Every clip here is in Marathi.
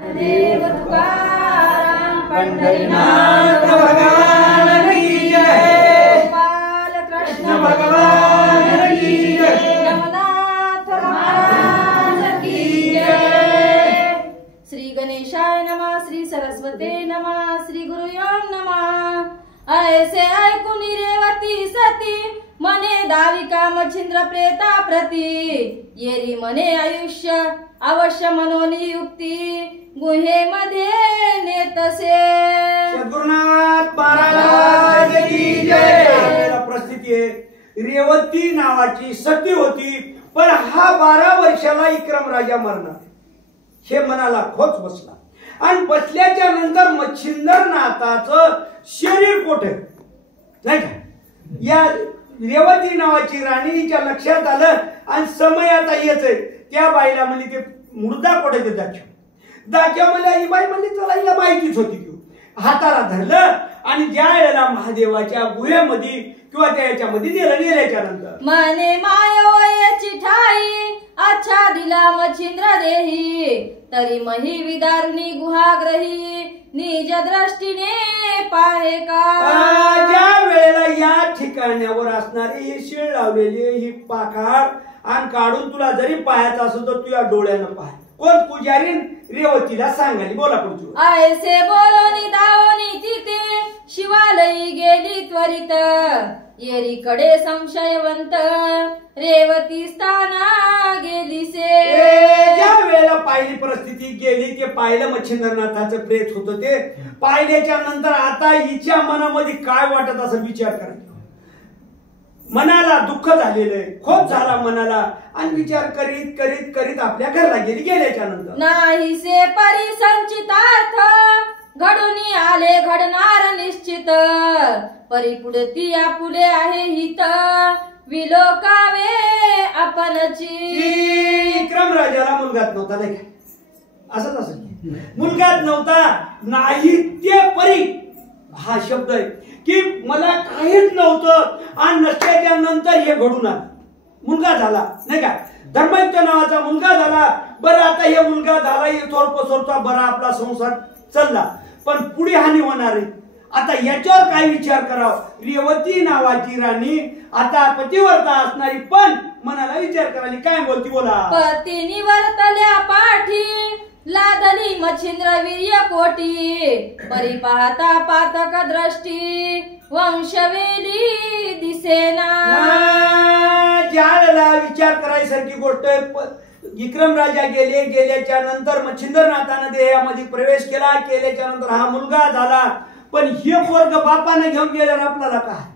देव तुकाराम पंढरीनाथ भगवान की जय। गोपाल कृष्ण भगवान की जय। जगन्नाथ महाराज की जय। श्री गणेशाय नमः, श्री सरस्वते नमः, श्री गुरुयों नमः। ऐसे ऐकून रेवती सती मने दाविका मच्छिंद्र प्रेता प्रती येरी मने आयुष्य अवश्य मनोनी युक्ती गुहेमध्ये नेतसे। सद्गुरुनाथ महाराज की जय। परिस्थिती आहे, रेवती नावाची सती होती, पण हा 12 वर्षाला विक्रम राजा मरणार हे मनाला खोच बसला आणि बसल्याच्या नंतर मच्छिंद्र नाथाचं शरीर कोठे नाही का, या रेवती नावाची राणीच्या लक्षात आलं आणि समय आता येतोय। त्या बाईला म्हणली ते मुर्दा कोठे ते दाख्या मला ही बाई म्हणली चला हिला माहितीच होती की हाताला धरलं आणि ज्या वेळेला महादेवाच्या गुहेमध्ये किंवा त्याच्यामध्ये नेल्याच्या नंतर मने मायवयाची ठाई अच्छा दिला मच्छिंद्र देही तरी मही विदारुनी गुहाग्रही निज दृष्टीने पाहे का। ज्या वेळेला या ठिकाणावर असणारे हे शिळ लावलेले ही पाखाड आणि काढून तुला जरी पाहायचं असेल तर तुझ्या डोळ्यानं पाह। कोण पुजारी रेवतीला सांगाली बोला पुढची ऐसे बोलोनी दावोनी तिथे शिवालयी गेली त्वरित येरीकडे संशयवंत रेवती स्थाना गेली से। ज्या वेळेला पाहिली परिस्थिती गेली ते पाहिलं मच्छिंद्रनाथाचं प्रेत होतं ते पाहिल्याच्या नंतर आता हिच्या मनामध्ये काय वाटत असं विचार करायचा। मनाला दुःख झालेलं आहे, खोप झाला मनाला आणि विचार करीत करीत करीत आपल्या घरला गेल्याच्या नंतर नाही से परिसंचितार्थ घडून आले घडणार निश्चित परिपुढती आपुले आहे हित विलोकावे आपणची। विक्रम राजाला मुलगाच नव्हता नाही का, असंच असं मुलगाच नव्हता नाही ते परी हा शब्द आहे की मला काहीच नव्हतं आणि नसल्याच्या नंतर हे घडून आलं मुलगा झाला नाही का, धर्मयुक्त नावाचा मुलगा झाला। बरं आता हे मुलगा झाला हे थोरपसोरचा बरा आपला संसार चालला, पण पुढे हानी होणार आहे। आता याच्यावर काय विचार करावा। रेवती नावाची राणी आता पतिव्रता असणारी पण मनाला विचार करायला काय बोलती बोला। पती निवर्तल्या पाठी लादली मच्छिंद्र वीर्य कोटी परी पाहता पातक दृष्टी वंशवेली दिसेना। ज्याला विचार करायसारखी गोष्ट आहे। विक्रम राजा गेल्याच्या नंतर मच्छिंद्रनाथानं देहामध्ये प्रवेश केल्याच्या नंतर हा मुलगा झाला, पण हे पोरग बापाने घेऊन गेल्यावर आपल्याला काय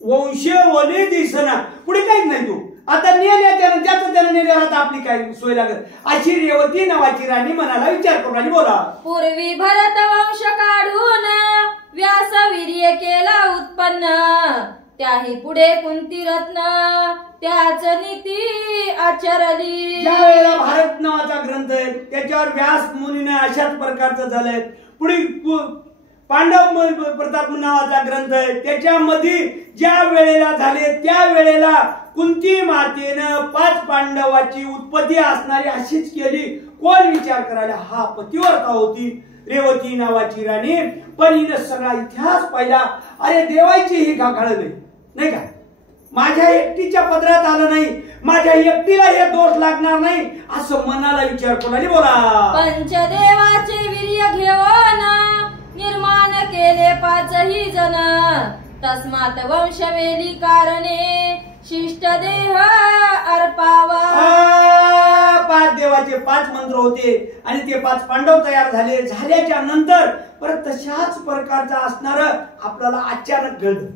वंशवली दिसना पुढे काहीच नाही। तू आता नेल्याच्यानं ज्याचं त्यानं नेल्यावर आता आपली काय सोय लागत। अशी रेवती नावाची राणी मनाला विचार करून आली बोला। पूर्वी भरत वंश काढून व्यास वीर्य केला उत्पन्न त्याही पुढे कुंती रत्न त्याच नीती आचरली। ज्या वेळेला भारत नावाचा ग्रंथ आहे त्याच्यावर व्यास मुनीने अशाच प्रकारचं झालंय। पुढे पांडव प्रताप नावाचा ग्रंथ आहे त्याच्यामध्ये ज्या वेळेला झाले त्या वेळेला कुंती मातेनं 5 पांडवाची उत्पत्ती असणारी अशीच केली। कोण विचार करायला हा पतिव्रता होती रेवती नावाची राणी, पण हिनं सगळा इतिहास पाहिला। अरे देवाची ही घाघाळ नाही का, माझ्या एकटीच्या पदरात आलं नाही, माझ्या एकटीला हे दोष लागणार नाही असं मनाला विचार कोणाली बोला। पंचदेवाचे वीर्य घेऊन निर्माण केले 5ही जण तस्मात वंशवेली कारणे शिष्ट देह अर्पावा। 5 देवाचे 5 मंत्र होते आणि ते 5 पांडव तयार झाल्याच्या नंतर परत तशाच प्रकारचा असणार आपल्याला अचानक घडलं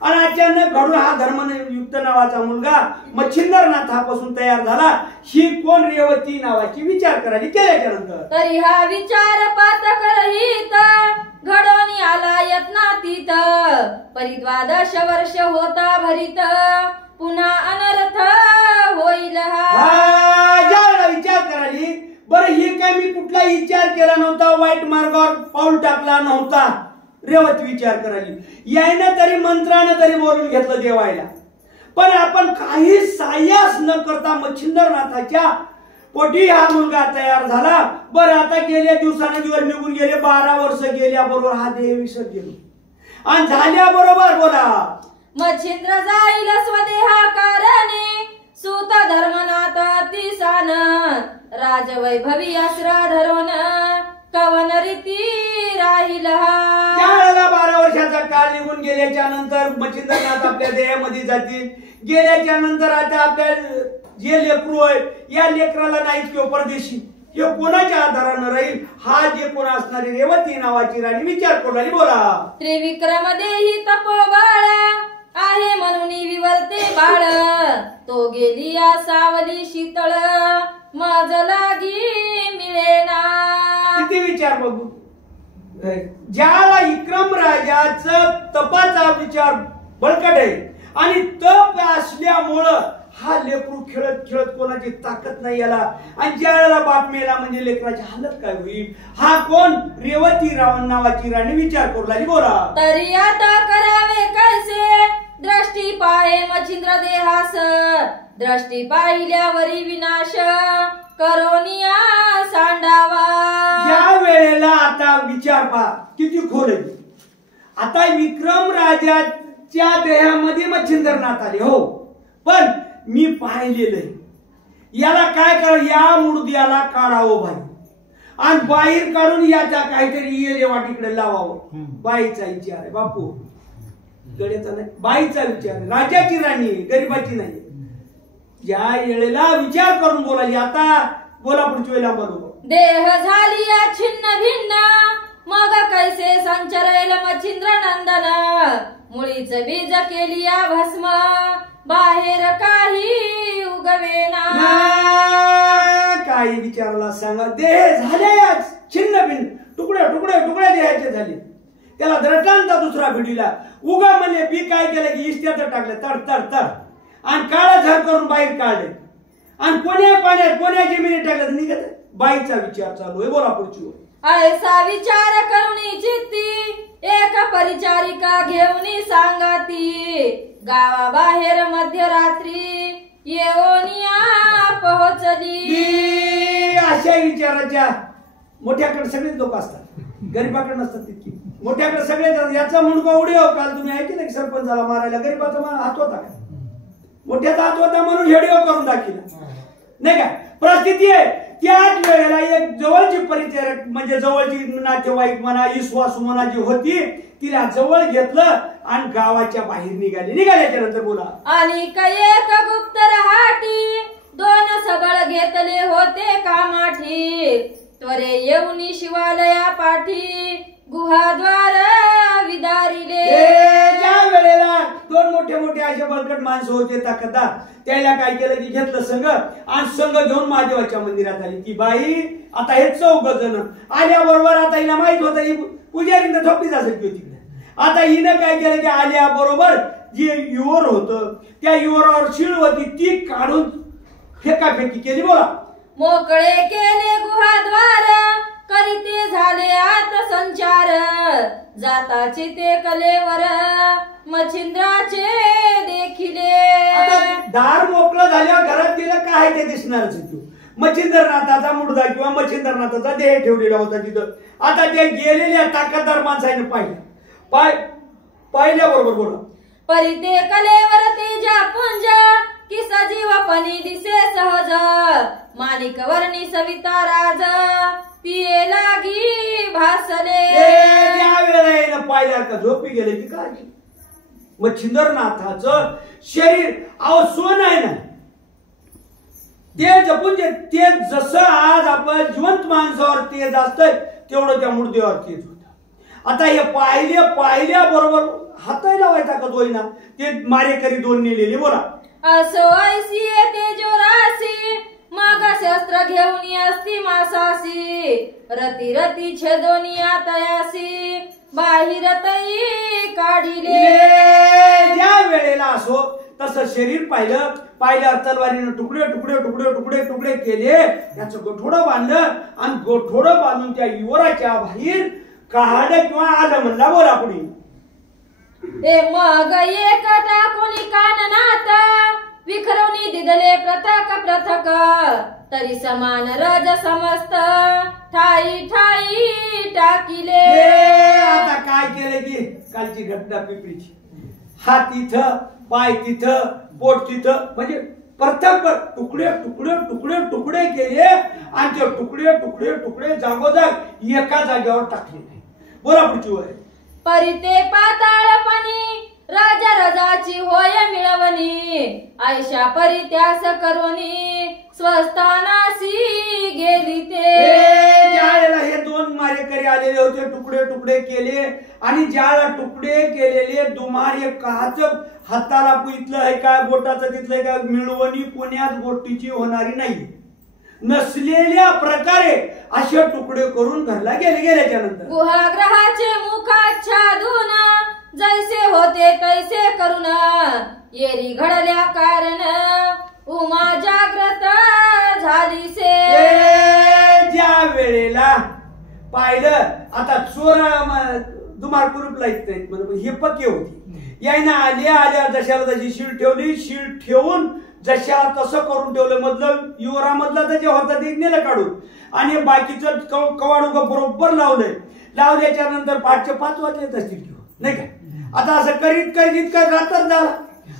आणि अचानक घडून हा धर्मयुक्त नावाचा मुलगा मच्छिंद्रनाथापासून तयार झाला। ही कोण रेवती नावाची विचार करायला केल्याच्या नंतर तरी हा विचार पातक रहित घडवणी आला यत्नातीत परी 12 वर्ष होता भरित पुन्हा अनर्थ होईल हा। ज्याला विचार करायली बरं हे काय मी कुठला विचार केला नव्हता, वाईट मार्गावर पाऊल टाकला नव्हता। रेवती विचार करायली यायनं तरी मंत्रानं तरी बोलून घेतलं देवायला, पण आपण काही सायास न करता मच्छिंद्रनाथाच्या पोटी हा मुलगा तयार झाला. बरं आता गेल्या दिवसाने दिवस निघून गेले, 12 वर्ष गेल्याबरोबर हा देह विसर्जन आणि झाल्याबरोबर बोला मच्छिंद्र जाईल स्वदेहाकारणे सूत धर्मनाथ तिसान राजवैभवी अस्त्र धरून कवन रीती राहील हा. त्यावेळेला 12 वर्षाचा काळ निघून गेल्याच्या नंतर मच्छिंद्रनाथ आपल्या देहामध्ये जातील. गेल्याच्या नंतर आता आपल्या जे लेकरू आहे या लेकराला नाहीच किंवा परदेशी हे कोणाच्या आधारानं राहील. हा जे कोण असणारी रेवती नावाची राणी विचार करू लागली. बोला त्रिविक्रम देही तपोबळ आहे म्हणून विवरते बाळ तो गेली या सावली शीतळ मज लागी मिळेना. किती विचार बघू. ज्याला विक्रम राजाचं तपाचा विचार बळकट आहे आणि तप असल्यामुळं हा लेकरू खेळत खेळत कोणाची ताकद नाही याला. आणि ज्या वेळेला बाप मेला म्हणजे लेकराची हालत काय होईल. हा कोण रेवती रावण नावाची राणी विचार करू लागली. बोला तरी आता करावे कैसे दृष्टी पाहे मच्छिंद्र देहास दृष्टी पाहिल्यावरी विनाश करोनिया सांडावा. या वेळेला आता विचार पहा किती खोल आहे. आता विक्रम राजाच्या देहामध्ये मच्छिंद्रनाथ आले हो, पण मी पाहिलेलं याला काय कर या मुर्द्याला काढावं बाई आणि बाहेर काढून याचा काहीतरी येले वाटीकडे लावावं. बाईचा विचार आहे बापू, गड्याचा नाही, बाईचा विचार आहे. राजाची राणी आहे, गरीबाची नाही. ज्या वेळेला विचार करून बोलायची. आता बोला पुढच्या वेळेला बरोबर. देह झाली या छिन्न भिन्न मग कैसे संचरेल मच्छिंद्र नंदन मुळीच बीज केली या भस्म बाहेर काही उगवेना. काही विचारला सांगा. देह झाले या छिन्न भिन्न तुकड्या तुकड्या तुकड्या देहाचे झाले. त्याला दृष्टांत दुसरा भिडीला उगा म्हणले बी काय केलं की इष्ट्यात टाकलं तड तड तड आणि काळा झर करून बाहेर काढले आणि कोण्या पाण्यात कोण्या जमिनीत टाकलं निघत. बाईचा विचार चालू आहे. बोला पुढची. ऐसा विचार करुणी चित्ती एक परिचारिका घेऊन सांगाती गावाबाहेर मध्यरात्री येऊनिया पोहोचली. अशा विचाराच्या मोठ्याकडे सगळेच लोक असतात, गरीबाकडे नसतात तितकी. मोठ्याकडे सगळेच. याचा मुलगा उडी हो काल तुम्ही ऐकले की सरपंचाला मारायला गरीबाचा हात होता का? मोठ्याचा हात होता म्हणून हेडिओ करून दाखिला नाही का. परिस्थिती आहे त्याच वेळेला एक जवळची परिचारक म्हणजे जवळची नातेवाईक म्हणा विश्वासू म्हणा जी होती तिला जवळ घेतलं आणि गावाच्या बाहेर निघाल्याच्या नंतर बोला आणि एक गुप्त रहाटी दोन सबळ घेतले होते कामाठी त्वरे येऊनी शिवालया पाठी गुहाद्वार विदारिले. ज्या वेळेला दोन मोठे मोठे असे बळकट माणसं होते ताकददार त्याला काय केलं की घेतलं संघ आणि संघ घेऊन महादेवाच्या मंदिरात आली. ती बाई आता हे 4 जण आल्याबरोबर आता हिला माहित होतं ही पुजारीनं झोपलीच असेल की तिकडे. आता हिनं काय केलं की आल्याबरोबर जे युवर होतं त्या युवरावर शिळ होती ती काढून फेकाफेकी केली. बोला मोकळे केले गुहाद्वार करीते झाले आत संचार जाताचे ते कलेवर मच्छिंद्राचे देखिले. दार मोकळं झाल्यावर घरात गेलं काय ते दिसणारच तू. मच्छिंद्रनाथाचा मुर्दा किंवा मच्छिंद्रनाथाचा देह ठेवलेला होता तिथं. आता ते गेलेल्या ताकददार माणसाने पाहिल्याबरोबर बोला परिते कलेवर तेजा पुंज की सजीवपणी दिसे सहज माणिक वर्णी सविता राज पिये लागी भासले. त्या वेळेला पाहिल्या का झोपी गेले की काय. मच्छिंद्रनाथाचं शरीर अहो सोन आहे ना ते जपून ते जसं आज आपण जिवंत माणसावर तेज असतंय तेवढं त्या मुर्देवर तेज होतं. आता हे पाहिल्या बरोबर हाताही लावायचा का दोयना ते मारेकरी 2 नेलेले. बोला असो ऐसी तेजो राशी मग शस्त्र घेऊन असती मासासी रती रती छेदोनिया तयासी बाहिर तई काढिले. ज्या वेळेला असो तसं शरीर पाहिल्यावर तलवारीनं तुकडे तुकडे तुकडे तुकडे तुकडे केले. त्याचं गोठोडं बांधलं आणि गोठोडं बांधून त्या युवराच्या बाहेर काढलं किंवा आलं म्हणला. बोला पुढे. मग एक टाकुनी काननात विखरवणी दिदले पृथक पृथक तरी समान रज समस्त ठाई ठाई टाकिले. आता काय केलं की कालची घटना पिपरीची, हात तिथं पाय तिथं बोट तिथं, म्हणजे प्रथम तुकडे तुकडे तुकडे तुकडे केले आणि ते तुकडे तुकडे तुकडे जागोजाग एका जागेवर टाकले. बोला पुढची वर. परिते पाताळपणी राजा रजाची होय मिळवणी आयशा परित्यास करोनी स्वस्थानासी गेली ते. ज्यावेळेला हे दोन मारेकरी आलेले होते, तुकडे तुकडे केले आणि ज्याला तुकडे केलेले दुमार काच हाताला इथलं आहे काय बोटाचं तिथलं काय मिळवणी पुण्यात गोष्टीची होणारी नाही. नसलेल्या प्रकारे असे तुकडे करून घरला गेल्याच्या नंतर गुहाग्रहाचे मुखाच्छादून जैसे होते तैसे करून येरी घडल्या कारण उमा जाग्रत झाली से. ज्या वेळेला पाहिलं आता चोर दुमार कुरूपला येत नाहीत म्हणून हे पक्के होती. यायना आल्या आल्या जशाला तशी शीळ ठेवली, शीळ ठेवून जशाला तसं करून ठेवलं. मधलं युवरामधला तर जे होता ते नेलं काढून आणि बाकीचं कवाड बरोबर लावलंय. लावल्याच्या नंतर 5:05 वाजलेच असतील नाही का. आता असं करीत करीत इतकं रात्रच झाला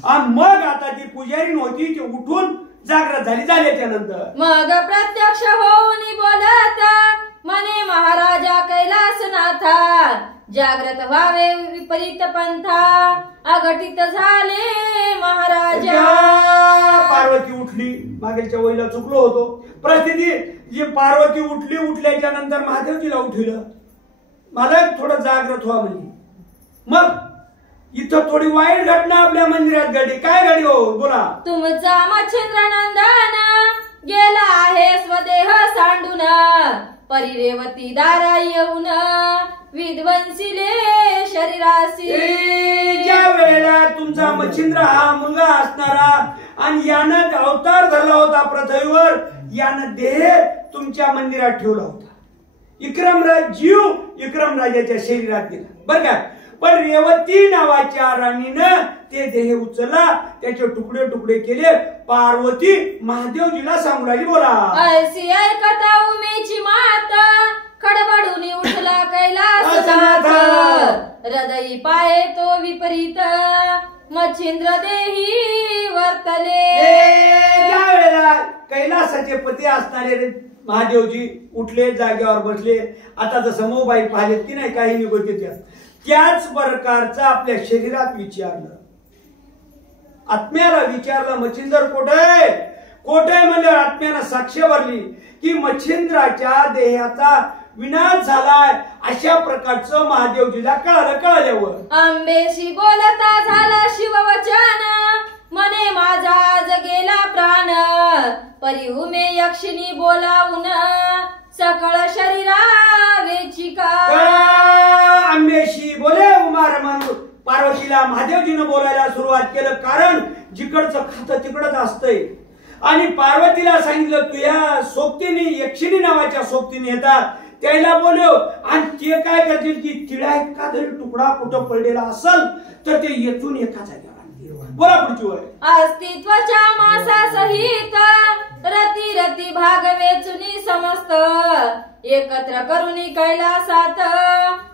आणि मग आता ती पुजारी होती ती उठून जागृत झाल्याच्या नंतर मग प्रत्यक्ष होऊन बोलत म्हणे महाराजा कैलासनाथा जागृत व्हावे विपरीत पंथा अघटित झाले महाराजा. पार्वती उठली, मागेच्या वहीला चुकलो होतो परिस्थिती. जी पार्वती उठली, उठल्याच्या नंतर महादेवजीला उठवलं, मला थोडं जागृत व्हा म्हणजे. मग इथं थोडी वाईट घटना आपल्या मंदिरात घडली. काय घडली हो बोला. तुमचा मच्छिंद्र नंदन गेला आहे स्वदेह सांडून परिरेवती दारा येऊन विध्वंसिले शरीरासी. ज्या वेळेला तुमचा मच्छिंद्र हा मुलगा असणारा आणि यानं अवतार धरला होता पृथ्वीवर, यानं देह तुमच्या मंदिरात ठेवला होता. विक्रमराज जीव विक्रमराजाच्या शरीरात गेला बरं का. पण रेवती नावाच्या राणीनं ते देह उचलला, त्याचे तुकडे तुकडे केले. पार्वती महादेवजीला सांगू लागली बोला. ऐसी ऐकता उमेची मात खडबडून उठला कैलासनाथ हृदयी पाये तो विपरीत मच्छिंद्र देही वर्तले. ज्या वेळेला कैलासाचे पती असणारे महादेवजी उठले, जागेवर बसले. आता जसं मोबाईल पाहिलेत की नाही काही निघत त्याच प्रकारचं आपल्या शरीरात विचारलं, आत्म्याला विचारलं मच्छिंद्र कोठे कोठे म्हणजे आत्म्यानं साक्ष भरली की मच्छिंद्राच्या देहाचा विनाश झालाय. अशा प्रकारचं महादेवजीला कळाल्यावर आंबेशी बोलता झाला शिववचन मने माझा आज गेला प्राण परी उमे यक्षिणी बोलावून सकळ शरीरा वेचिका. आंबेशी बोले उमार म्हणून पार्वतीला महादेवजीनं बोलायला सुरुवात केलं, कारण जिकडचं खातं तिकडच असतंय. आणि पार्वतीला सांगितलं तुझ्या सोबतीने यक्षिणी नावाच्या सोबतीने येतात त्याला बोलव आणि ते काय करतील की तिळा एका जरी तुकडा कुठं पडलेला असेल तर ते येथून एका जागेवर. बोला पुढची वर. अस्तित्वाच्या मासा सहित रती रती भाग वेचुनी समस्त एकत्र करुनी कैलासात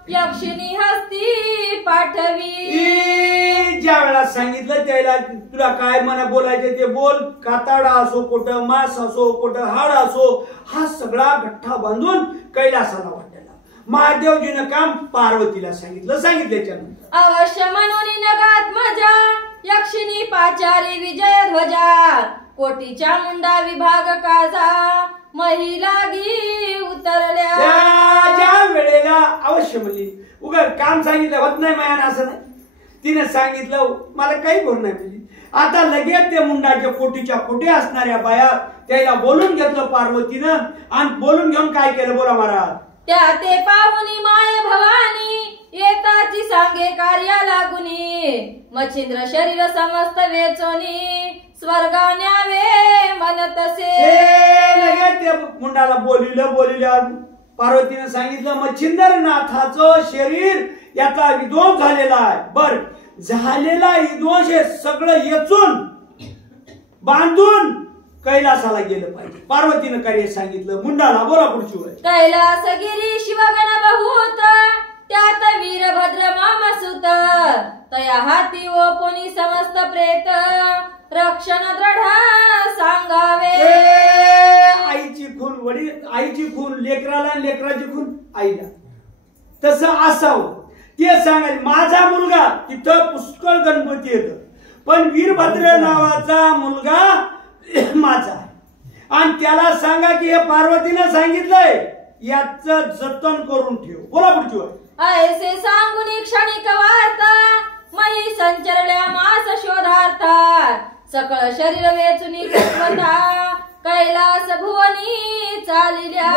यक्षिणी हस्ती पाठवी. ज्या वेळा सांगितलं त्याला तुला काय मला बोलायचे ते बोल. काताडा असो कुठं मांस असो कुठं हाड असो हा सगळा गठ्ठा बांधून कैलासाला वाटला. महादेवजीनं काम पार्वतीला सांगितल्याच्या नंतर अवश्य म्हणून नगात मजा यक्षिणी पाचारी विजय ध्वजा कोटीच्या मुंडा विभाग काजा महिलागी उतरल्या. ज्या वेळेला अवश्य म्हणली उगा काम सांगितलं होत नाही मायानं असं नाही. तिने सांगितलं मला काही बोल नाही म्हणली. आता लगेच ते मुंडाच्या कोटीच्या कोटी असणाऱ्या बाया त्याला बोलून घेतलं पार्वतीनं आणि बोलून घेऊन काय केलं बोला महाराज. त्या ते पाहुनी माय भवानी येताची सांगे कार्या लागुनी मच्छिंद्र शरीर समस्त वेचोनी स्वर्गा न्यावे म्हणतसे. त्या मुंडाला बोलिलं पार्वतीनं सांगितलं मच्छिंद्र नाथाचं शरीर याचा विध्वंस झालेला आहे. बर झालेला विध्वंस हे सगळं येचून बांधून कैलासाला गेलं पाहिजे. पार्वतीनं कार्य सांगितलं मुंडाला. बोला पुढची वेळ. कैलासगिरी शिवगण बहुत त्यात वीरभद्र मामसुत तया हाती ओपुनी समस्त प्रेत रक्षण दृढ सांगावे. आईची खून वडील, आईची खून लेकराला, लेकराची खून आईला, तसं असावं ते सांगायला. माझा मुलगा तिथं पुष्कळ गणपती येत, पण वीरभद्र नावाचा मुलगा माझा आहे. आणि त्याला सांगा की हे पार्वतीनं सांगितलंय, याच जतन करून ठेव. बोला पुढची वेळ. ऐसे सांगून क्षणिक वार्ता मयी संचरल्या मास शोधार्था सकळ शरीर वेचुनी तत्वता कैलास भुवनी चालिल्या.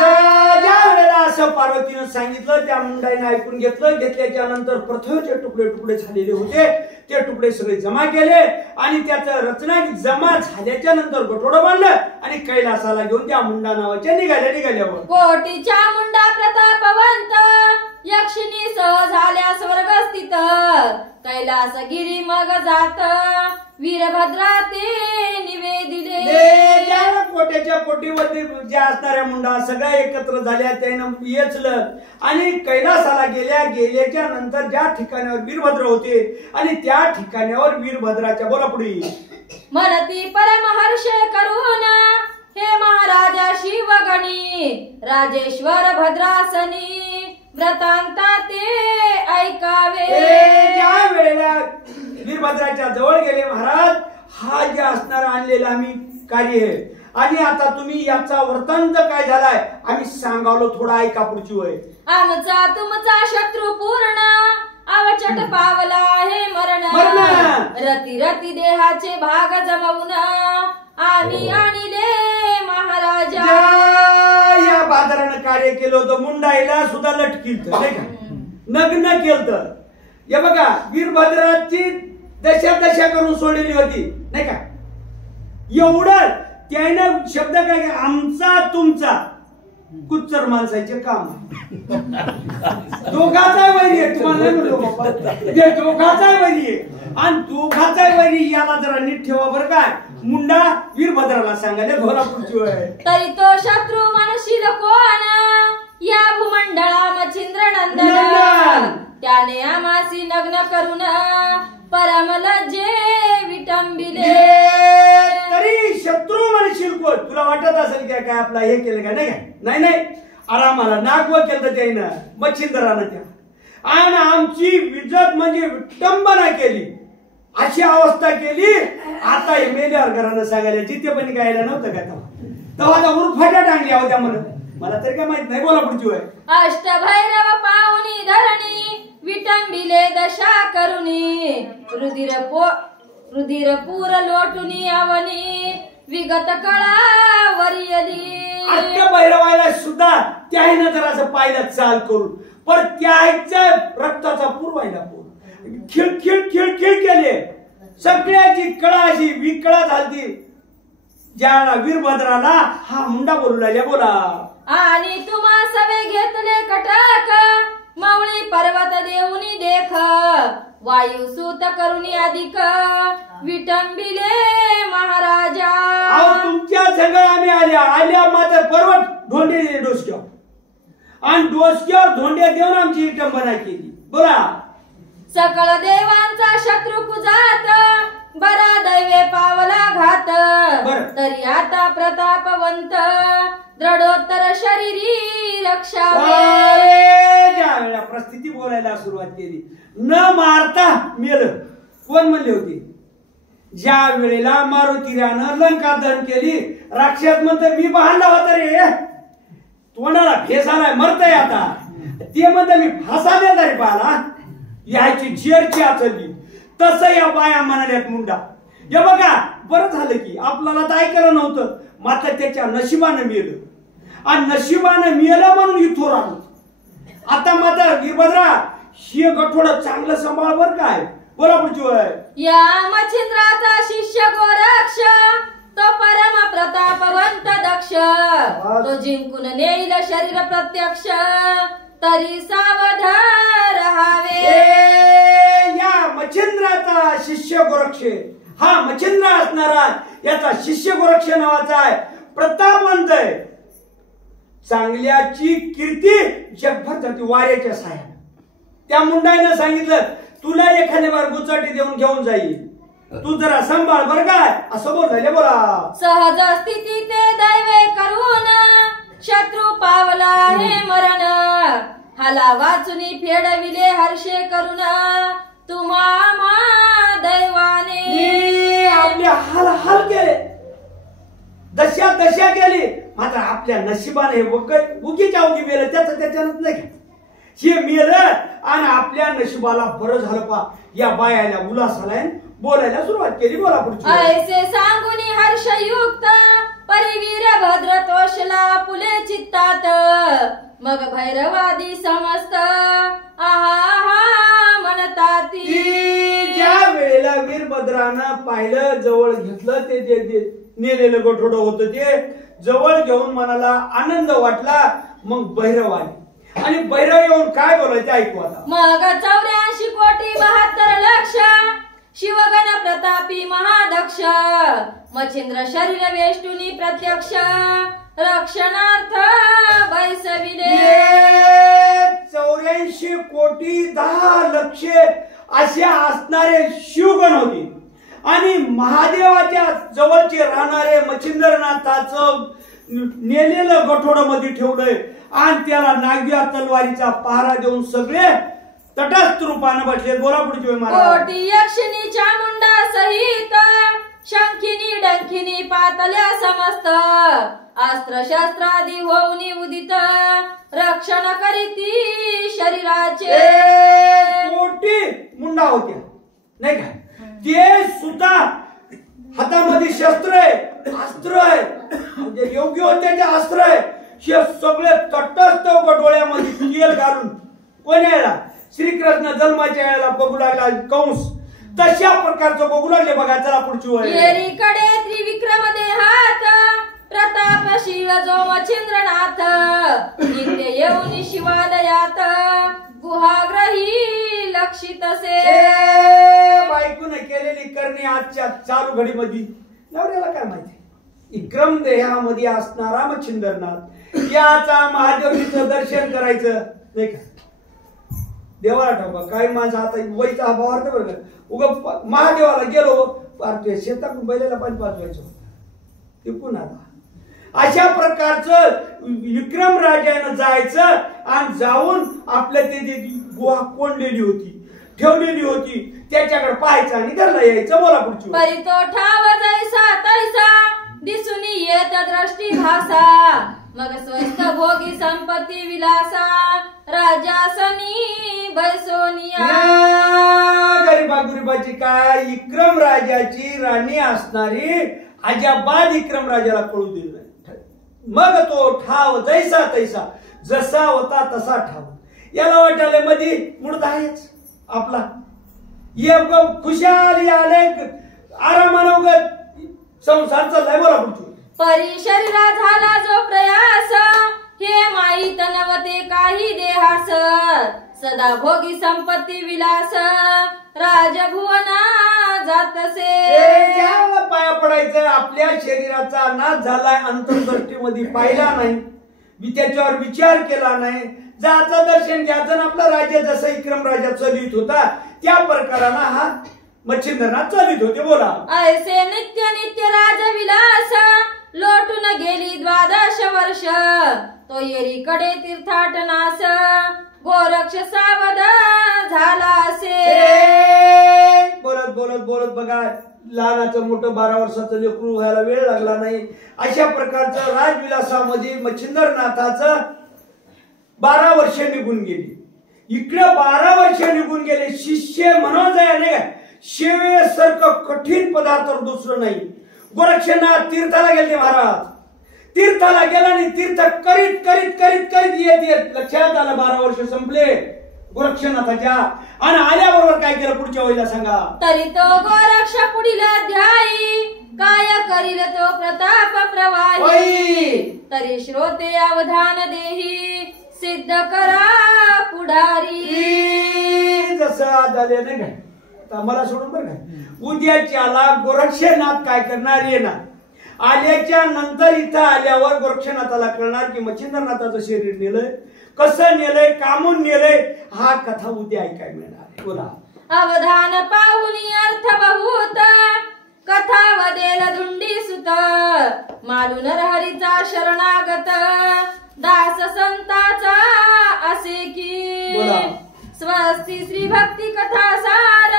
ज्या वेळेला असं पार्वतीनं सांगितलं त्या मुंडाईने ऐकून घेतलं. घेतल्याच्या नंतर पृथ्वीचे तुकडे तुकडे झालेले होते, ते तुकडे सगळे जमा केले आणि त्याचं रचना जमा झाल्याच्या नंतर गठोडं बांधलं आणि कैलासाला घेऊन त्या मुंडा नावाच्या निघाल्यावर कोटीच्या मुंडा प्रतापवंत यक्षिणी सह झाल्या स्वर्गस्थित कैलासगिरी मग जात वीरभद्रा ते निवेदिले. कोट्याच्या कोटीवरती ज्या असणाऱ्या मुंडा सगळ्या एकत्र झाल्या, त्यानं येचलं आणि कैलासाला गेल्याच्या नंतर ज्या ठिकाणावर वीरभद्र होते आणि त्या ठिकाणावर वीरभद्राच्या. बोला पुढे. म्हणती परमहर्ष करून हे महाराजा शिवगणी राजेश्वर भद्रासनी व्रतांता ते ऐकावे. ज्या वेळेला वीरभद्राच्या जवळ गेले महाराज, हा जे असणारा आणलेला आम्ही कार्य आहे आणि आता तुम्ही याचा वृत्तांत काय झालाय आम्ही सांगावलो, थोडा ऐका पुढची वय. आमचा तुमचा शत्रू पूर्ण अवचट पावला आहे मरण रती रती देहाचे भाग जमवून आम्ही आणले महाराजा. या बाजारानं कार्य केलं होतं, मुंडाईला सुद्धा लटकील नाही का, नग्न केलं. हे बघा वीरभद्राची दशा करून सोडलेली होती नाही का. एवढं त्यानं शब्द काय, आमचा तुमचा कुच्चर माणसाचे काम. दोघाचा वैरी आहे, तुम्हाला नाही म्हणतो बाप्पा, दोघाचा वैरी आहे आणि दोघाचा वैरी याला जरा नीट ठेवा बरं काय. मुंडा वीरभद्राला सांगायला घोरा पुढची वेळ. तरी तो शत्रू मनशील कोण या भूमंडळा मच्छिंद्र नंदन त्याने आमासी नग्न करून परम लज्जे विटंबिले. तरी शत्रू म्हणशील कोण, तुला वाटत असेल काय आपला हे केलं काय. नाही नाही, आरामाला नागव केलं त्यानं मच्छिंद्रानं त्या, आणि आमची विजत म्हणजे विटंबना केली, अशी अवस्था केली. आता हे मेल्यावर घरानं सांगायला जिथे पण गायला नव्हतं का तेव्हा उरफाट्या टांगल्या होत्या म्हणून, मला तरी काय माहित नाही. बोला पुढची वेळ. अष्टभैरव पाहुनी धरणी विटंबिले दशा करुणी रुधिर पूर लोटुनी अवनी विगत कळा वरियली. अष्टभैरवाला सुद्धा त्याने जर असं पाहिलं चाल करून, पण त्याच्या रक्ताचा पूर्वायला खिळ खिळ खिळ खिळ केले. सगळ्याची कळा अशी विकळा झाली. ज्याला वीरभद्राला हा मुंडा बोलू लागल्या. बोला. आणि तुम्हा सवे घेतले कटक मवळी पर्वत देऊनी देख वायू सूत करुणी अधिक विटंबिले महाराजा. तुमच्या सगळ्या आम्ही आल्या मात्र पर्वत धोंडे दिले डोसक्यावर आणि डोसक्यावर धोंडे देऊन आमची विटंबना केली. बोला. सकळ देवांचा शत्रू कुजात बरा दैवे पावला घात तरी आता प्रतापवंत दृढोत्तर शरीरी रक्षावे. ज्या वेळा परिस्थिती बोलायला सुरुवात केली, न मारता मेलं. कोण म्हणले होते? ज्या वेळेला मारुतीरानं लंका दहन केली, राक्षस म्हणतं मी बहानला होता रे, तोंडाला फेस आलाय, मरतय आता. ते म्हणतं मी फासा देता रे पाहाला, याची चेरची आचरली. तसं या बाया म्हणाल्यात मुंडा. हे बघा बरं झालं की आपल्याला तर ऐकायला नव्हतं, मात्र त्याच्या नशिबानं मिळलं आणि नशिबानं मिळलं म्हणून इथून आलो. आता मात्र वीरभद्रा हे गठोडं चांगलं सांभाळ बर काय. बोला पुढची वेळ. या मच्छिंद्राचा शिष्य गोरक्ष तो परम प्रतापवंत दक्ष तो जिंकून नेईल शरीर प्रत्यक्ष तरी सावधान राहावे. या मच्छिंद्राचा शिष्य गोरक्ष हा मच्छिंद्र असणारा याचा शिष्य गोरक्ष नावाचा आहे, प्रतापवंत आहे. चांगल्याची कीर्ती जगभर जाते वाऱ्याच्या साह्याने. त्या मुंडाईनं सांगितलं तुला एखाद्या बार गुचाटी देऊन घेऊन जाईल, तू जरा सांभाळ बर काय, असं बोलले. बोला. सहज स्थिती ते दैवे करून शत्रू पावला हे मरण, हाला वाचुनी फेडविले हर्षे करून तुम्हा दैवाने. आपले हाल हाल केले, दशा दशा केली, मात्र आपल्या नशिबाने उगीच्या उगी मेलं त्याचं त्याच्यानंच नाही. हे मेलं आणि आपल्या नशिबाला बरं झालं पा. या बायाला उलासाला बोलायला सुरुवात केली. बोला पुढची. ऐसे सांगुनी हर्षयुक्त परिवीर भद्र तोषला पुले चित्तात, मग भैरवादी समस्त आहा म्हणतात. ज्या वेळेला वीरभद्रानं पाहिलं, जवळ घेतलं, ते जे नेलेलं गोठोडं होतं ते जवळ घेऊन मनाला आनंद वाटला. मग भैरव आले आणि भैरव येऊन काय बोलायचं ऐकू आता. मग 84 कोटी 72 लक्ष शिवगण प्रतापी महादक्ष, मच्छिंद्र शरीर वेष्टुनी प्रत्यक्ष रक्षणार्थ बैसविले. 84 कोटी 10 लक्ष असे असणारे शिवगण होते आणि महादेवाच्या जवळचे राहणारे मच्छिंद्रनाथाचं नेलेलं गठोडं मध्ये ठेवलंय आणि त्याला नागव्या तलवारीचा पहारा देऊन सगळे तटस्थ रूपाने बसले. बोला पुढची वेळ महाराज. कोटी यक्षिणी चामुंडा सहित शंखिनी डंखिनी पातल्या समस्त, अस्त्र शस्त्रादी होऊनी उदित रक्षण करीती शरीराचे. कोटी मुंडा होत्या नाही का, ते सुद्धा हातामध्ये शस्त्र आहे, अस्त्र आहे, म्हणजे योग्य होते ते अस्त्र आहे. हे सगळे तटस्थ डोळ्यामध्ये तेल घालून कोण यायला श्रीकृष्ण जन्माच्या वेळेला बघू लागला कंस, तशा प्रकारचं बघू लागले. बघा चला पुढची वेळ. येरीकडे त्रिविक्रम देहात प्रताप शिव जो मच्छिंद्रनाथ, इथे येऊन शिवालयात गुहाग्रही लक्षितसे. बायकोने केलेली करणे आजच्या चालू घडीमध्ये नवऱ्याला काय माहिती. विक्रम देहामध्ये असणारा मच्छिंद्रनाथ याचा महादेवजीचं दर्शन करायचं नाही का. देवाला ठाऊका काही माणसं आता वैचा अभाव अर्थ बरं का, उगा महादेवाला गेलो पाहतोय शेतातून बैलाला पाणी पाचवायचं ते पुन्हा. अशा प्रकारचं विक्रम राजानं जायचं आणि जाऊन आपल्या ते जे गुहा कोंडलेली होती ठेवलेली होती त्याच्याकडे पाहायचं आणि घरला यायचं. बोला पुढची. परी तो ठाव जैसा तैसा दिसून येत दृष्टी भासा, मग स्वस्त भोगी संपत्ती विलासा राजासनी बैसोनिया. गरीबा गुरीबाची काय विक्रम राजाची राणी असणारी अजाबाद विक्रम राजाला कळू दिलं नाही. मग तो ठाव जैसा तैसा, जसा होता तसा ठाव. याला वाटायला मध्ये मुडदा आहेच आपला, ये खुशाली आले आरामानं संसार चाललाय. बोला पुढची. परी शरीरा झाला जो प्रयास, हे माईत नवते काही देहास, सदा भोगी संपत्ती विलास राजभुवना जातसे. पाया पडायचं. आपल्या शरीराचा नाश झालाय, अंतर्दृष्टीमध्ये पाहिला नाही, त्याच्यावर विचार केला नाही, जायचं दर्शन घ्यायचं. आपलं राज्य जसं विक्रम राजा चलित होता त्या प्रकारानं हा मच्छिंद्रनाथ चलित होते. बोला. ऐसे नित्य नित्य राजविलास लोटून गेली 12 वर्ष, तो येरीकडे तीर्थाटनास गोरक्ष सावध झाला असे. बोलत बोलत बोलत बघा लहानाचं मोठं 12 वर्षाचं लेकरू व्हायला वेळ लागला नाही. अशा प्रकारचं राजविलासामध्ये मच्छिंद्रनाथाचं 12 वर्ष निघून गेली. इकडे 12 वर्ष निघून गेले. शिष्य म्हणून जायला शेवेसारखं कठीण पदार्थ दुसरं नाही. गोरक्षनाथ तीर्थाला गेले महाराज. तीर्थाला गेला आणि तीर्थ करीत करीत करीत करीत येत येत लक्षात आलं 12 वर्ष संपले गोरक्षनाथाच्या. आणि आल्याबरोबर काय केलं पुढच्या वेळेला सांगा. तरी तो गोरक्ष पुढील अध्यायी काय करील तो प्रताप प्रवाही, तरी श्रोते अवधान देही सिद्ध करा पुढारी. जसं आज आले नाही का आता मला सोडून बरं का उद्याच्याला गोरक्षनाथ काय करणार येणार आल्याच्या नंतर इथं आल्यावर गोरक्षनाथाला कळणार की मच्छिंद्रनाथाचं शरीर नेलंय कसं नेलंय कामून नेलंय हा कथा उद्या ऐकायला मिळणार आहे. बोला अवधान पाहुनी अर्थ बहुत कथा वदेल धुंडी सुत मालून हरीचा शरणागत दास संताचा असे की बोला. स्वस्ती श्री भक्ती कथा सार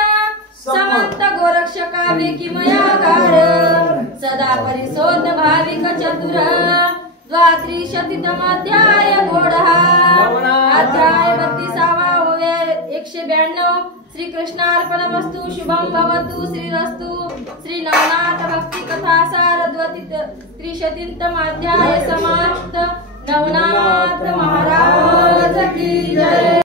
समंत गोरक्षका किमया गाढ सदा परिशोध भाविक चतुर द्वात्रिशतितमाध्याय गोडहा अध्याय 32 192 श्री कृष्णार्पणमस्तु शुभम भवतु श्रीरस्तु श्री नवनाथ भक्ति कथा सार 33 समाप्त नवनाथ महाराज की जय।